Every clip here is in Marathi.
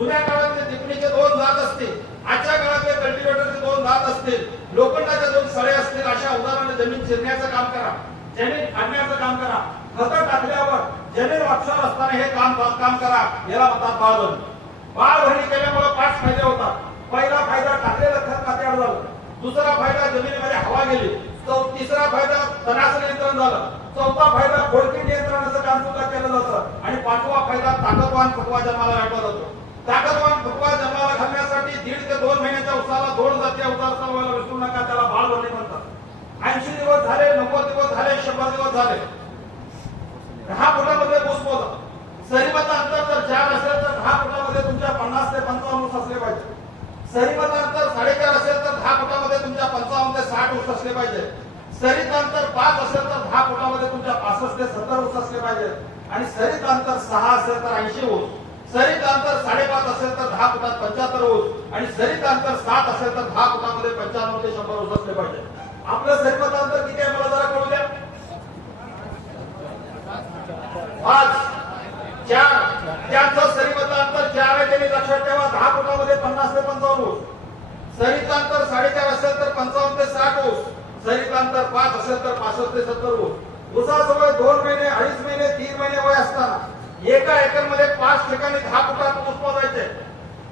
जुन्या काळातले दिपणीचे दोन दात असतील आजच्या काळातले कल्टिवेटरचे दोन दात असतील लोखंडाच्या दोन सळे असतील अशा उदाहरणाने जमीन चिरण्याचं काम करा. जमीन फाडण्याचं काम करा. खत टाकल्यावर जमीन वापसावर असताना हे काम काम करा. याला म्हणतात बाळभरणी बाळवणी केल्यामुळे पाच फायदे होतात. पहिला फायदा टाकलेलं खत खात्यावर झालं दुसरा फायदा जमिनीमध्ये हवा गेली. तिसरा फायदा तणाचं नियंत्रण झालं. चौथा फायदा खोडकी नियंत्रणाचं काम सुद्धा केलं जातं. आणि पाचवा फायदा ताकदवान फुटवा जन्माला घातला जातो ताकदवान भगवा जन्माला घालण्यासाठी दीड ते दोन महिन्याच्या उसाला दोन जाती उसार सर्वांना विसरू नका त्याला बाळ भरणी म्हणतात. ऐंशी दिवस झाले नव्वद दिवस झाले शंभर दिवस झाले. दहा फुटामध्ये ऊस मोजा. अंतर जर चार असेल तर दहा फुटामध्ये तुमच्या पन्नास ते पंचावन्न ऊस असले पाहिजे. सरीमत अंतर साडेचार असेल तर दहा फुटामध्ये तुमच्या पंचावन्न ते साठ ऊस असले पाहिजे. सरीत अंतर पाच असेल तर दहा फुटामध्ये तुमच्या पासष्ट ते सत्तर ऊस असले पाहिजे. आणि सरीत अंतर सहा असेल तर ऐंशी ऊस. सरीत अंतर साडेपाच असेल तर दहा फुटात पंच्याहत्तर ओस आणि सरीत अंतर सात असेल तर दहा फुटामध्ये पंच्याण्णव ते शंभर ओस असले पाहिजे. आपलं सरीमत अंतर किती आहे मला जरा कळू द्या? पाच. चार. त्यांचं सरीमत अंतर चार आहे त्यांनी लक्षात ठेवा दहा फुटामध्ये पन्नास ते पंचावन्न ओस सरीत अंतर साडेचार असेल तर पंचावन्न ते साठ ओस सरीत अंतर पाच असेल तर पासष्ट ते सत्तर ऊस ऊसाजवळ दोन महिने अडीच महिने तीन महिने वय असताना. एका एकरमध्ये पाच ठिकाणी दहा फुटात ऊस मोजायचे.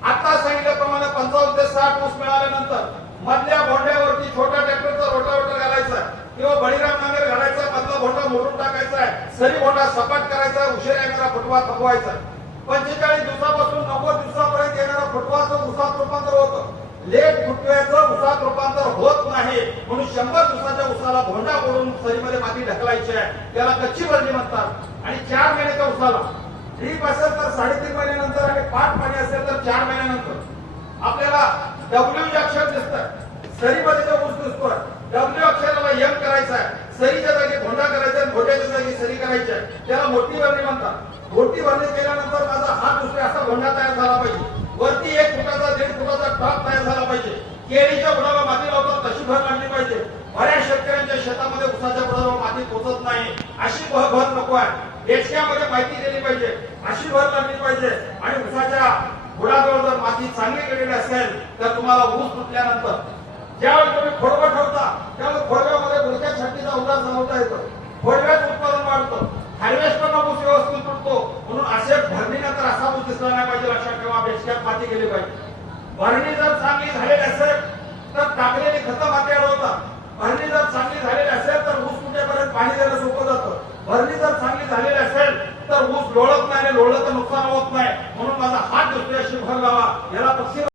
आता सांगितल्याप्रमाणे पंचावन्न ते साठ ऊस मिळाल्यानंतर मधल्या भोंड्यावरती छोट्या ट्रॅक्टरचा रोटावेटर घालायचा किंवा बळीराम नांगर घालायचा मधला भोंडा मोडून टाकायचा आहे सरी भोंडा सपाट करायचा उशिरा येणारा फुटवा थकवायचा. पंचेचाळीस दिवसापासून नव्वद दिवसापर्यंत येणारा फुटवाचं उसात रूपांतर होतं. लेट फुटव्याचं उसात रूपांतर होत म्हणून शंभर दिवसाच्या उसाला भोंडा मोडून सरीमध्ये माती ढकलायची आहे. त्याला कच्ची भरणी म्हणतात. आणि चार महिन्याच्या उसाला. ड्रीप असेल तर साडेतीन महिन्यानंतर आणि पाच पाणी असेल तर चार महिन्यानंतर. आपल्याला डब्ल्यू अक्षर दिसतं सरीमध्ये जो ऊस दिसतोय डब्ल्यू अक्षराला यम करायचा आहे. सरीच्या जागी भोंडा करायचा आहे भोंड्याच्या जागी सरी करायची आहे. त्याला मोठी भरणी म्हणतात. मोठी भरणी केल्यानंतर माझा हात दुसरे असा भोंडा तयार झाला पाहिजे. वरती एक फुटाचा दीड फुटाचा टॉप तयार झाला पाहिजे. केळीच्या बुडाला माती लावतात तशी भर लागली पाहिजे. बऱ्याच शेतकऱ्यांच्या शेतामध्ये उसाच्या बुडाला माती पोचत नाही. अशी भर भर नको आहे. डेचक्यामध्ये माहिती दिली पाहिजे. अशी भर लागली पाहिजे. आणि उसाच्या बुडाजवळ जर माती चांगली केलेली असेल तर तुम्हाला ऊस तुटल्यानंतर. ज्यावेळी तुम्ही खोडवं ठेवता त्यावेळी खोडव्यामध्ये गुडघ्या छट्टीचा उदास चालवता येतो. खोडव्यात उत्पादन वाढतं. हार्वेस्टरला ऊस व्यवस्थित तुटतो. म्हणून असे भरणीनंतर असा ऊस दिसला नाही पाहिजे लक्षात ठेवा. बेचक्यात माती गेली पाहिजे. भरणी जर चांगली झालेली असेल तर टाकलेली खतं मात्यावर होतात. भरणी जर चांगली झालेली असेल तर ऊस कुठेपर्यंत पाणी देणं सोपं जातं. भरणी जर चांगली झालेली असेल तर ऊस लोळत नाही आणि लोळलं तर नुकसान होत नाही. म्हणून माझा हात दुसऱ्याशी भर लावा. याला पक्षी